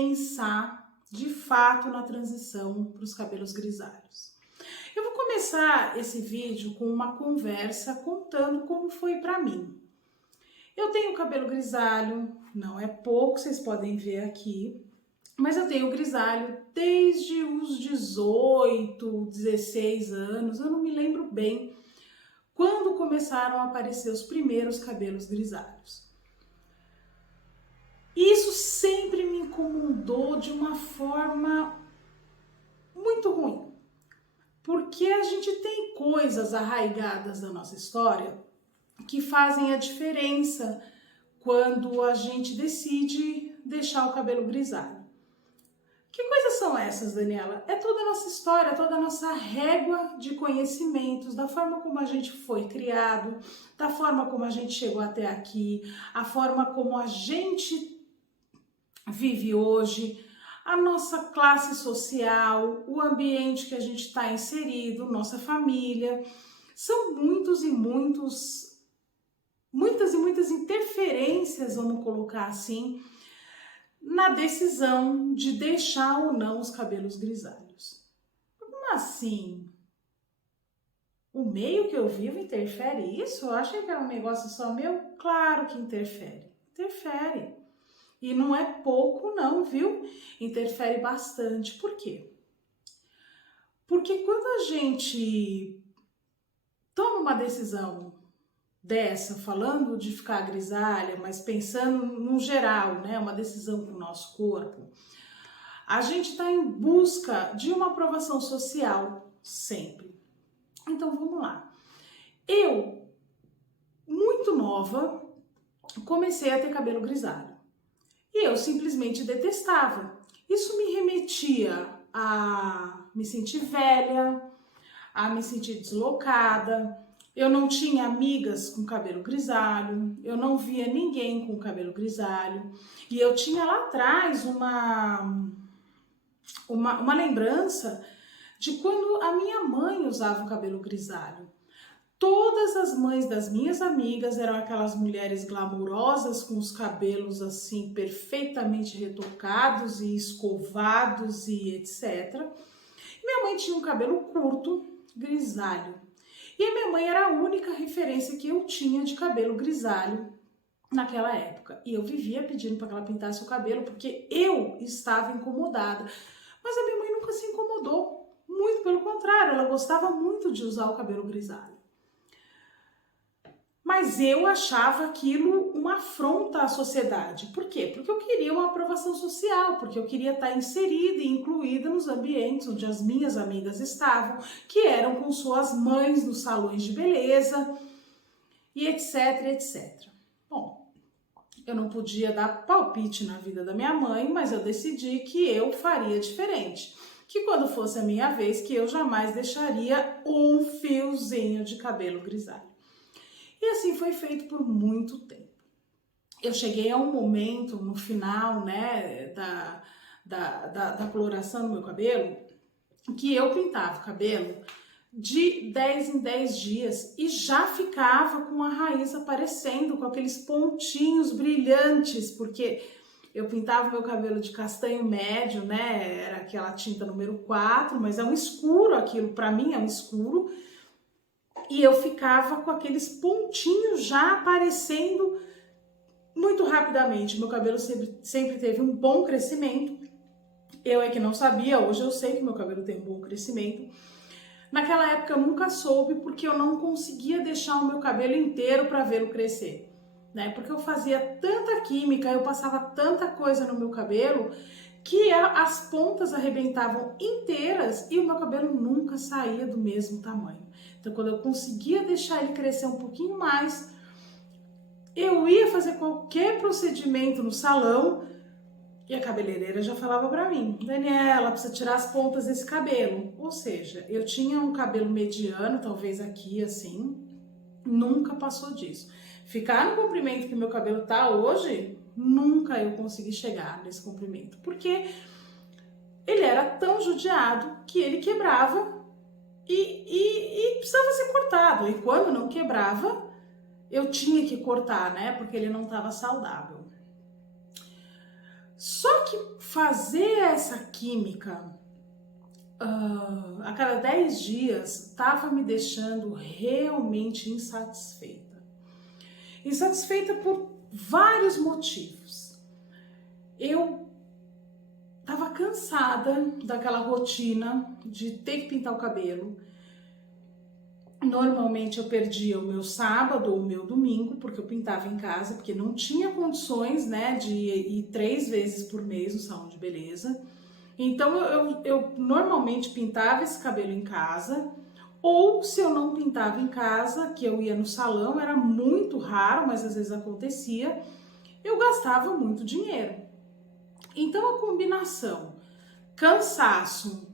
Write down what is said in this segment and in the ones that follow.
pensar de fato na transição para os cabelos grisalhos. Eu vou começar esse vídeo com uma conversa contando como foi para mim. Eu tenho cabelo grisalho, não é pouco, vocês podem ver aqui, mas eu tenho grisalho desde os 18, 16 anos, eu não me lembro bem quando começaram a aparecer os primeiros cabelos grisalhos. Isso sempre me incomodou de uma forma muito ruim, porque a gente tem coisas arraigadas da nossa história que fazem a diferença quando a gente decide deixar o cabelo grisalho. Que coisas são essas, Daniela? É toda a nossa história, toda a nossa régua de conhecimentos, da forma como a gente foi criado, da forma como a gente chegou até aqui, a forma como a gente vive hoje, a nossa classe social, o ambiente que a gente está inserido, nossa família. São muitas e muitas interferências, vamos colocar assim, na decisão de deixar ou não os cabelos grisalhos. Como assim? O meio que eu vivo interfere isso? Eu achei que era um negócio só meu? Claro que interfere. Interfere. E não é pouco não, viu? Interfere bastante. Por quê? Porque quando a gente toma uma decisão dessa, falando de ficar grisalha, mas pensando no geral, né, uma decisão para o nosso corpo, a gente está em busca de uma aprovação social, sempre. Então vamos lá. Eu, muito nova, comecei a ter cabelo grisalho. E eu simplesmente detestava. Isso me remetia a me sentir velha, a me sentir deslocada. Eu não tinha amigas com cabelo grisalho, eu não via ninguém com cabelo grisalho. E eu tinha lá atrás uma lembrança de quando a minha mãe usava o cabelo grisalho. Todas as mães das minhas amigas eram aquelas mulheres glamourosas com os cabelos assim perfeitamente retocados e escovados e etc. E minha mãe tinha um cabelo curto, grisalho. E a minha mãe era a única referência que eu tinha de cabelo grisalho naquela época. E eu vivia pedindo para que ela pintasse o cabelo porque eu estava incomodada. Mas a minha mãe nunca se incomodou. Muito pelo contrário, ela gostava muito de usar o cabelo grisalho. Mas eu achava aquilo uma afronta à sociedade. Por quê? Porque eu queria uma aprovação social, porque eu queria estar inserida e incluída nos ambientes onde as minhas amigas estavam, que eram com suas mães nos salões de beleza e etc, etc. Bom, eu não podia dar palpite na vida da minha mãe, mas eu decidi que eu faria diferente. Que quando fosse a minha vez, que eu jamais deixaria um fiozinho de cabelo grisalho. E assim foi feito por muito tempo. Eu cheguei a um momento no final, né, da coloração do meu cabelo, que eu pintava o cabelo de 10 em 10 dias e já ficava com a raiz aparecendo, com aqueles pontinhos brilhantes, porque eu pintava o meu cabelo de castanho médio, né, era aquela tinta número 4, mas é um escuro aquilo, para mim é um escuro. E eu ficava com aqueles pontinhos já aparecendo muito rapidamente. Meu cabelo sempre teve um bom crescimento. Eu é que não sabia, hoje eu sei que meu cabelo tem um bom crescimento. Naquela época eu nunca soube porque eu não conseguia deixar o meu cabelo inteiro para vê-lo crescer, né? Porque eu fazia tanta química, eu passava tanta coisa no meu cabelo que as pontas arrebentavam inteiras e o meu cabelo nunca saía do mesmo tamanho. Então, quando eu conseguia deixar ele crescer um pouquinho mais, eu ia fazer qualquer procedimento no salão e a cabeleireira já falava pra mim: Daniela, precisa tirar as pontas desse cabelo. Ou seja, eu tinha um cabelo mediano, talvez aqui assim, nunca passou disso. Ficar no comprimento que meu cabelo tá hoje, nunca eu consegui chegar nesse comprimento, porque ele era tão judiado que ele quebrava e precisava ser cortado. E quando não quebrava, eu tinha que cortar, né? Porque ele não estava saudável. Só que fazer essa química a cada 10 dias estava me deixando realmente insatisfeita. Insatisfeita por vários motivos. Eu estava cansada daquela rotina de ter que pintar o cabelo. Normalmente eu perdia o meu sábado ou o meu domingo, porque eu pintava em casa, porque não tinha condições, né, de ir 3 vezes por mês no salão de beleza. Então eu normalmente pintava esse cabelo em casa, ou se eu não pintava em casa, que eu ia no salão, era muito raro, mas às vezes acontecia, eu gastava muito dinheiro. Então a combinação cansaço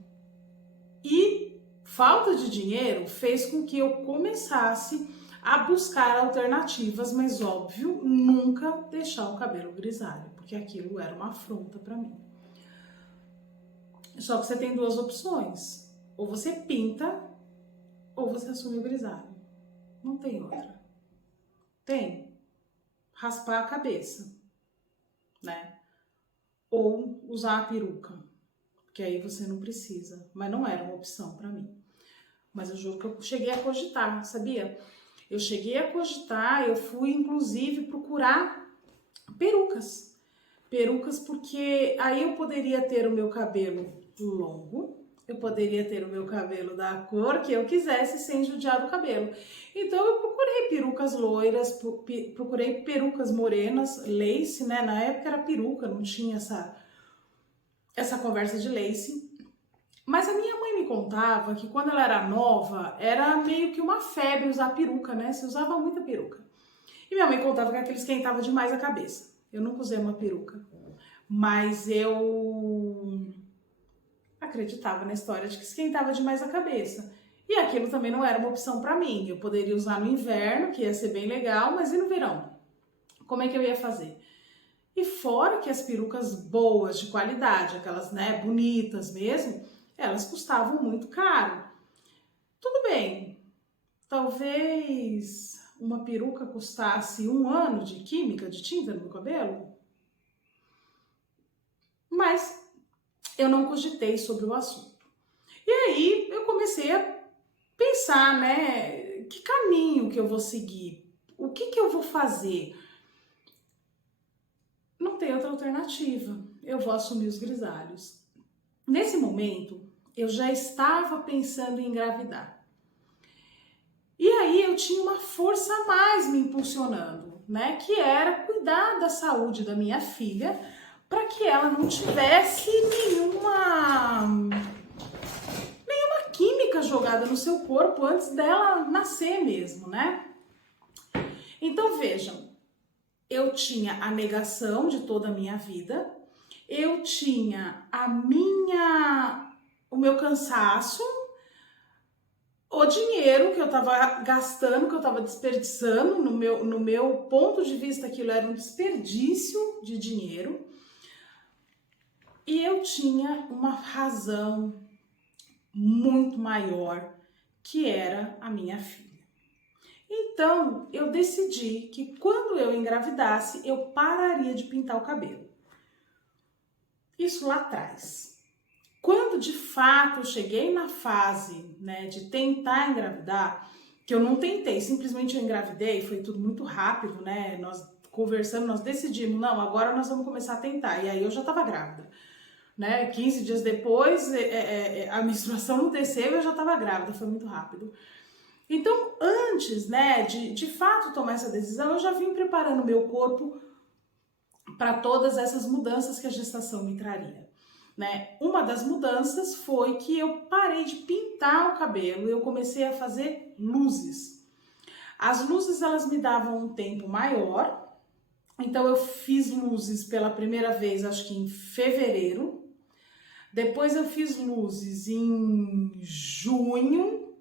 e falta de dinheiro fez com que eu começasse a buscar alternativas, mas óbvio, nunca deixar o cabelo grisalho, porque aquilo era uma afronta para mim. Só que você tem 2 opções, ou você pinta, ou você assume o grisalho. Não tem outra. Tem raspar a cabeça, né? Ou usar a peruca, que aí você não precisa, mas não era uma opção para mim. Mas eu juro que eu cheguei a cogitar, sabia? Eu cheguei a cogitar, eu fui inclusive procurar perucas. Perucas porque aí eu poderia ter o meu cabelo longo, eu poderia ter o meu cabelo da cor que eu quisesse sem judiar do cabelo. Então eu procurei perucas loiras, procurei perucas morenas, lace, né? Na época era peruca, não tinha essa conversa de lace. Mas a minha mãe me contava que quando ela era nova, era meio que uma febre usar peruca, né? Se usava muita peruca. E minha mãe contava que aquilo esquentava demais a cabeça. Eu nunca usei uma peruca, mas eu acreditava na história de que esquentava demais a cabeça. E aquilo também não era uma opção para mim. Eu poderia usar no inverno, que ia ser bem legal, mas e no verão? Como é que eu ia fazer? E fora que as perucas boas, de qualidade, aquelas, né, bonitas mesmo, elas custavam muito caro. Tudo bem, talvez uma peruca custasse 1 ano de química, de tinta no meu cabelo, mas eu não cogitei sobre o assunto. E aí eu comecei a pensar, né, que caminho que eu vou seguir, o que eu vou fazer? Não tem outra alternativa, eu vou assumir os grisalhos. Nesse momento, eu já estava pensando em engravidar. E aí eu tinha uma força a mais me impulsionando, né? Que era cuidar da saúde da minha filha para que ela não tivesse nenhuma química jogada no seu corpo antes dela nascer mesmo, né? Então vejam, eu tinha a negação de toda a minha vida, eu tinha o meu cansaço, o dinheiro que eu tava gastando, que eu tava desperdiçando, no meu ponto de vista aquilo era um desperdício de dinheiro, e eu tinha uma razão muito maior, que era a minha filha. Então, eu decidi que quando eu engravidasse, eu pararia de pintar o cabelo. Isso lá atrás. Quando de fato eu cheguei na fase, né, de tentar engravidar, que eu não tentei, simplesmente eu engravidei, foi tudo muito rápido, né? Nós conversando, nós decidimos, não, agora nós vamos começar a tentar. E aí eu já estava grávida, né? 15 dias depois, a menstruação não desceu e eu já estava grávida, foi muito rápido. Então, antes, né, de fato tomar essa decisão, eu já vim preparando o meu corpo para todas essas mudanças que a gestação me traria. Né? Uma das mudanças foi que eu parei de pintar o cabelo e eu comecei a fazer luzes. As luzes, elas me davam um tempo maior, então eu fiz luzes pela primeira vez, acho que em fevereiro. Depois eu fiz luzes em junho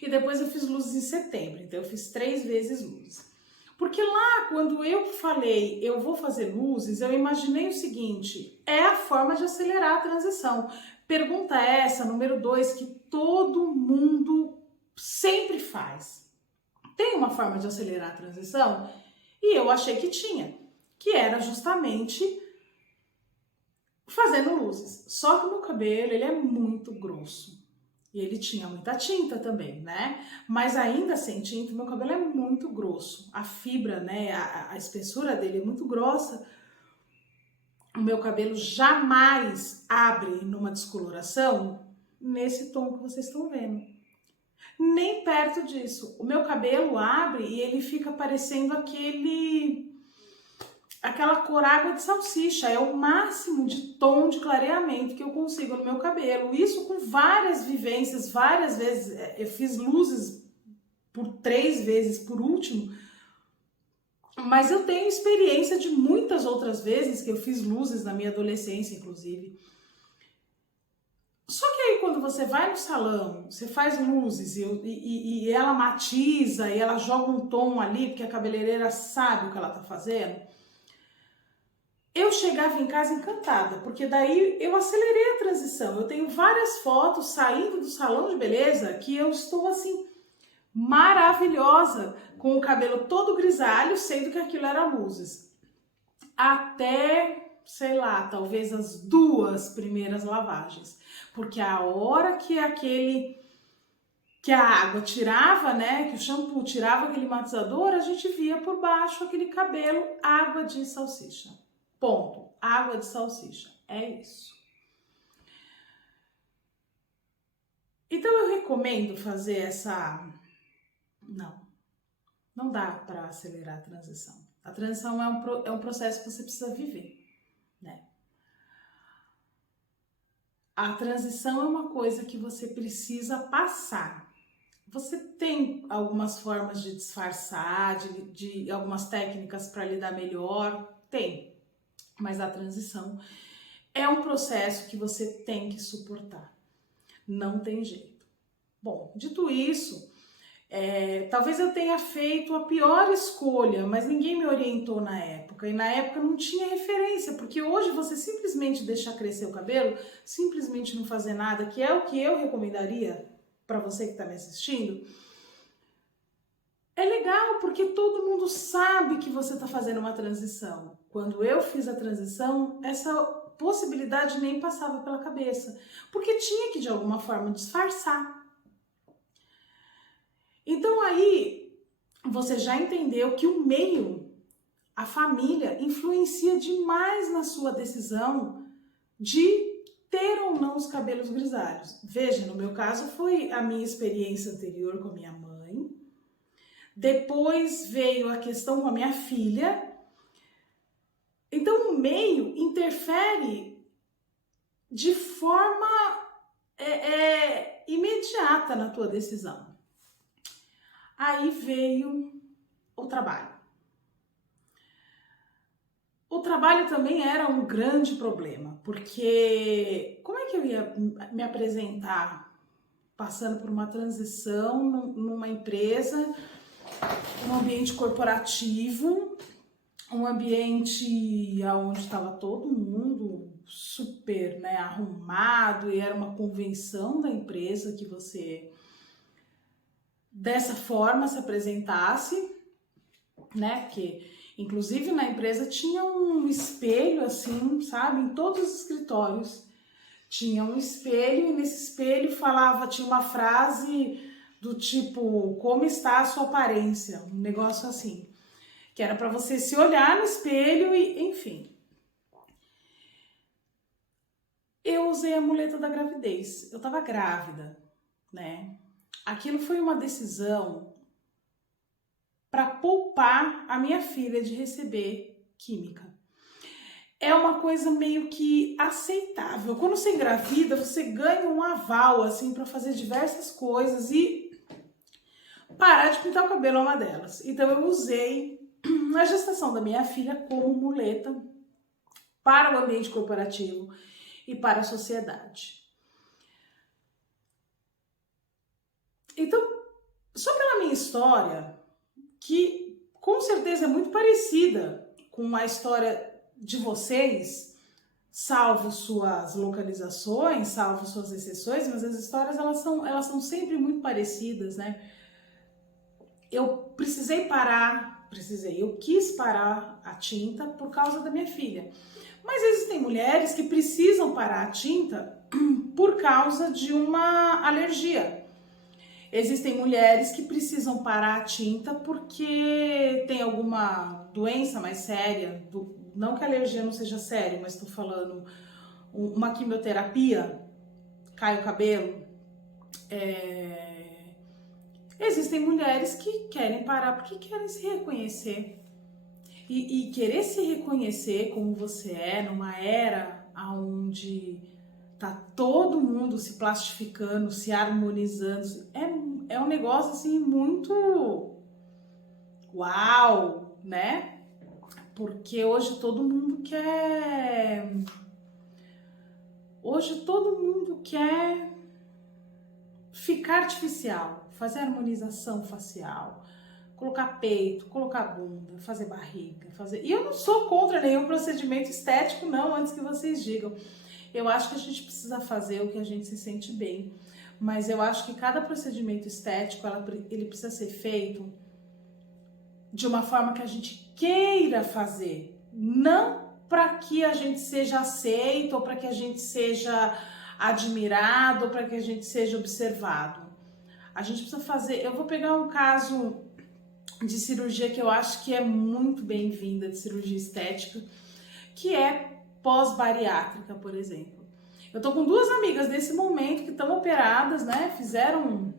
e depois eu fiz luzes em setembro. Então eu fiz 3 vezes luzes. Porque lá, quando eu falei, eu vou fazer luzes, eu imaginei o seguinte, é a forma de acelerar a transição. Pergunta essa, número 2, que todo mundo sempre faz. Tem uma forma de acelerar a transição? E eu achei que tinha, que era justamente fazendo luzes. Só que o meu cabelo, ele é muito grosso. E ele tinha muita tinta também, né? Mas ainda sem tinta, meu cabelo é muito grosso. A fibra, né, a espessura dele é muito grossa. O meu cabelo jamais abre numa descoloração nesse tom que vocês estão vendo. Nem perto disso. O meu cabelo abre e ele fica parecendo aquela cor água de salsicha. É o máximo de tom de clareamento que eu consigo no meu cabelo. Isso com várias vivências, várias vezes. Eu fiz luzes por 3 vezes por último, mas eu tenho experiência de muitas outras vezes que eu fiz luzes na minha adolescência, inclusive. Só que aí quando você vai no salão, você faz luzes e ela matiza e ela joga um tom ali, porque a cabeleireira sabe o que ela tá fazendo. Eu chegava em casa encantada, porque daí eu acelerei a transição. Eu tenho várias fotos saindo do salão de beleza que eu estou assim, maravilhosa, com o cabelo todo grisalho, sendo que aquilo era luzes. Até, sei lá, talvez as 2 primeiras lavagens. Porque a hora que a água tirava, né, que o shampoo tirava aquele matizador, a gente via por baixo aquele cabelo água de salsicha. Ponto. Água de salsicha. É isso. Então eu recomendo fazer essa... Não dá para acelerar a transição. A transição é um processo que você precisa viver, né? A transição é uma coisa que você precisa passar. Você tem algumas formas de disfarçar, de algumas técnicas para lidar melhor? Tem. Mas a transição é um processo que você tem que suportar. Não tem jeito. Bom, dito isso, talvez eu tenha feito a pior escolha, mas ninguém me orientou na época. E na época não tinha referência, porque hoje você simplesmente deixar crescer o cabelo, simplesmente não fazer nada, que é o que eu recomendaria para você que está me assistindo, é legal, porque todo mundo sabe que você está fazendo uma transição. Quando eu fiz a transição, essa possibilidade nem passava pela cabeça, porque tinha que de alguma forma disfarçar. Então aí você já entendeu que o meio, a família, influencia demais na sua decisão de ter ou não os cabelos grisalhos. Veja, no meu caso foi a minha experiência anterior com a minha mãe, depois veio a questão com a minha filha. Então o meio interfere de forma imediata na tua decisão. Aí veio o trabalho. O trabalho também era um grande problema, porque como é que eu ia me apresentar passando por uma transição numa empresa, um ambiente corporativo, um ambiente onde estava todo mundo super, né, arrumado, e era uma convenção da empresa que você dessa forma se apresentasse, né, porque inclusive na empresa tinha um espelho assim, sabe, em todos os escritórios tinha um espelho, e nesse espelho tinha uma frase do tipo, como está a sua aparência, um negócio assim, que era para você se olhar no espelho e, enfim. Eu usei a muleta da gravidez, eu tava grávida, né? Aquilo foi uma decisão para poupar a minha filha de receber química. É uma coisa meio que aceitável. Quando você engravida, você ganha um aval assim para fazer diversas coisas, e parar de pintar o cabelo é uma delas. Então eu usei a gestação da minha filha como muleta para o ambiente corporativo e para a sociedade. Então, só pela minha história, que com certeza é muito parecida com a história de vocês, salvo suas localizações, salvo suas exceções, mas as histórias elas são sempre muito parecidas, né? Eu eu quis parar a tinta por causa da minha filha, Mas existem mulheres que precisam parar a tinta por causa de uma alergia. Existem mulheres que precisam parar a tinta porque tem alguma doença mais séria, não que a alergia não seja séria, mas estou falando uma quimioterapia, cai o cabelo. Existem mulheres que querem parar porque querem se reconhecer. E querer se reconhecer como você é numa era onde tá todo mundo se plastificando, se harmonizando, é um negócio assim muito uau, né? Porque hoje todo mundo quer. Hoje todo mundo quer ficar artificial, fazer harmonização facial, colocar peito, colocar bunda, fazer barriga, fazer. E eu não sou contra nenhum procedimento estético, não, antes que vocês digam. Eu acho que a gente precisa fazer o que a gente se sente bem. Mas eu acho que cada procedimento estético, ele precisa ser feito de uma forma que a gente queira fazer. Não para que a gente seja aceito, ou para que a gente seja admirado, ou para que a gente seja observado. A gente precisa fazer... Eu vou pegar um caso de cirurgia que eu acho que é muito bem-vinda, de cirurgia estética, que é pós-bariátrica, por exemplo. Eu tô com duas amigas nesse momento que estão operadas, né? Fizeram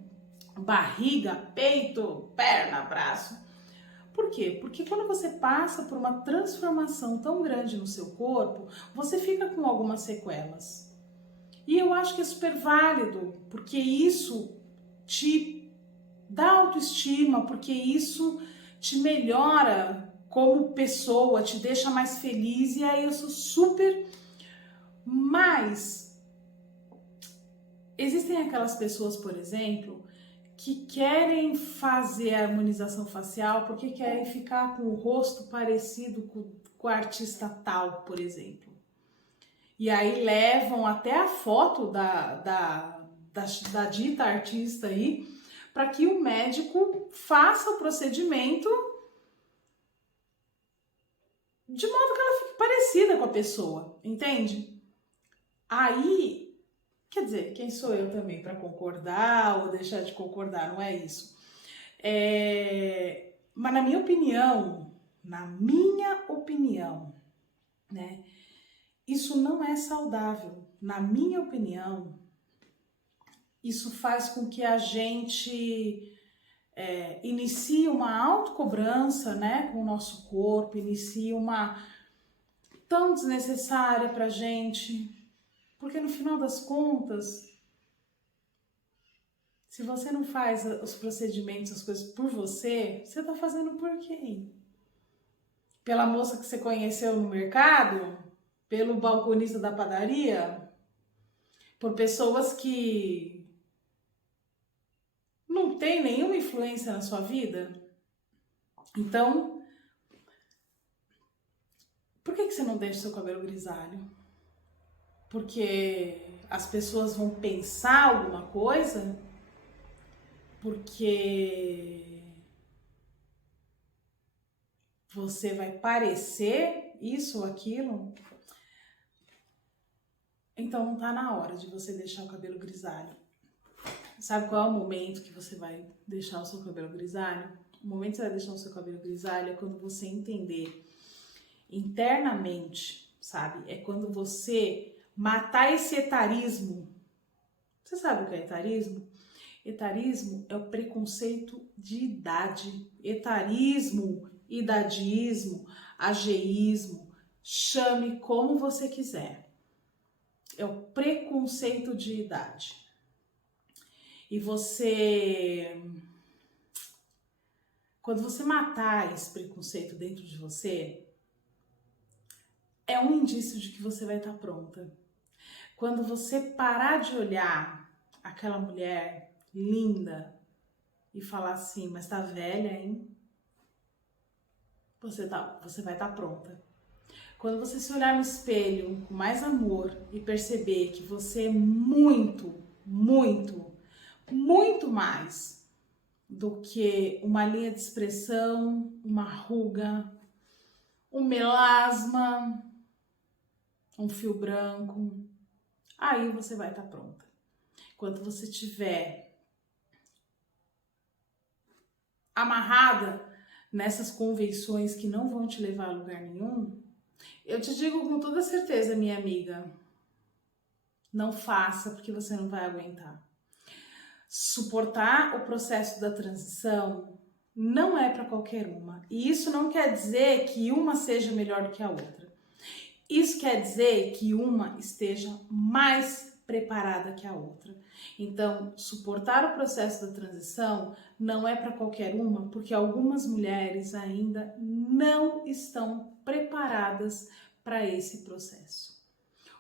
barriga, peito, perna, braço. Por quê? Porque quando você passa por uma transformação tão grande no seu corpo, você fica com algumas sequelas. E eu acho que é super válido, porque isso te dá autoestima, porque isso te melhora como pessoa, te deixa mais feliz, e aí eu sou super... Mas existem aquelas pessoas, por exemplo, que querem fazer a harmonização facial porque querem ficar com o rosto parecido com o artista tal, por exemplo. E aí levam até a foto da dita artista aí, para que o médico faça o procedimento de modo que ela fique parecida com a pessoa, entende? Aí, quer dizer, quem sou eu também para concordar ou deixar de concordar, não é isso. Mas na minha opinião, né, isso não é saudável. Na minha opinião, isso faz com que a gente inicie uma autocobrança, né, com o nosso corpo, inicie uma tão desnecessária pra gente, porque no final das contas, se você não faz os procedimentos, as coisas por você, você tá fazendo por quem? Pela moça que você conheceu no mercado? Pelo balconista da padaria? Por pessoas que não têm nenhuma influência na sua vida? Então, por que você não deixa seu cabelo grisalho? Porque as pessoas vão pensar alguma coisa? Porque você vai parecer isso ou aquilo? Então não tá na hora de você deixar o cabelo grisalho. Sabe qual é o momento que você vai deixar o seu cabelo grisalho? O momento que você vai deixar o seu cabelo grisalho é quando você entender internamente, sabe? É quando você matar esse etarismo. Você sabe o que é etarismo? Etarismo é o preconceito de idade. Etarismo, idadismo, ageísmo, chame como você quiser. É o preconceito de idade. E você... Quando você matar esse preconceito dentro de você, é um indício de que você vai estar pronta. Quando você parar de olhar aquela mulher linda e falar assim, mas tá velha, hein? Você vai estar pronta. Quando você se olhar no espelho com mais amor e perceber que você é muito, muito, muito mais do que uma linha de expressão, uma ruga, um melasma, um fio branco, aí você vai estar pronta. Quando você tiver amarrada nessas convenções que não vão te levar a lugar nenhum, eu te digo com toda certeza, minha amiga, não faça, porque você não vai aguentar. Suportar o processo da transição não é para qualquer uma. E isso não quer dizer que uma seja melhor do que a outra. Isso quer dizer que uma esteja mais preparada que a outra. Então, suportar o processo da transição não é para qualquer uma, porque algumas mulheres ainda não estão preparadas para esse processo.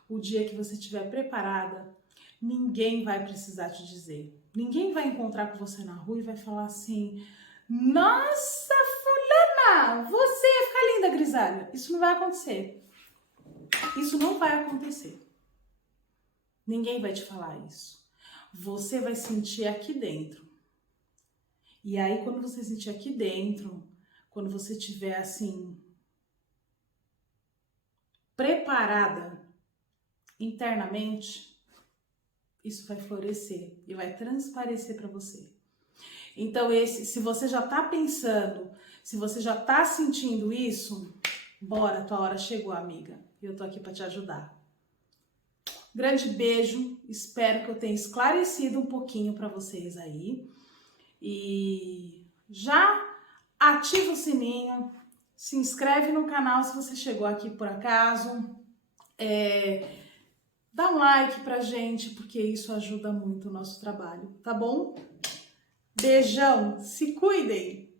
O dia que você estiver preparada, ninguém vai precisar te dizer. Ninguém vai encontrar com você na rua e vai falar assim: nossa, fulana, você ia ficar linda, grisalha. Isso não vai acontecer. Isso não vai acontecer. Ninguém vai te falar isso. Você vai sentir aqui dentro. E aí, quando você sentir aqui dentro, quando você estiver assim, preparada internamente, isso vai florescer e vai transparecer para você. Então, se você já tá pensando, se você já tá sentindo isso, bora, tua hora chegou, amiga. Eu tô aqui para te ajudar. Grande beijo, espero que eu tenha esclarecido um pouquinho para vocês aí. E já ativa o sininho, se inscreve no canal se você chegou aqui por acaso. Dá um like pra gente, porque isso ajuda muito o nosso trabalho, tá bom? Beijão, se cuidem!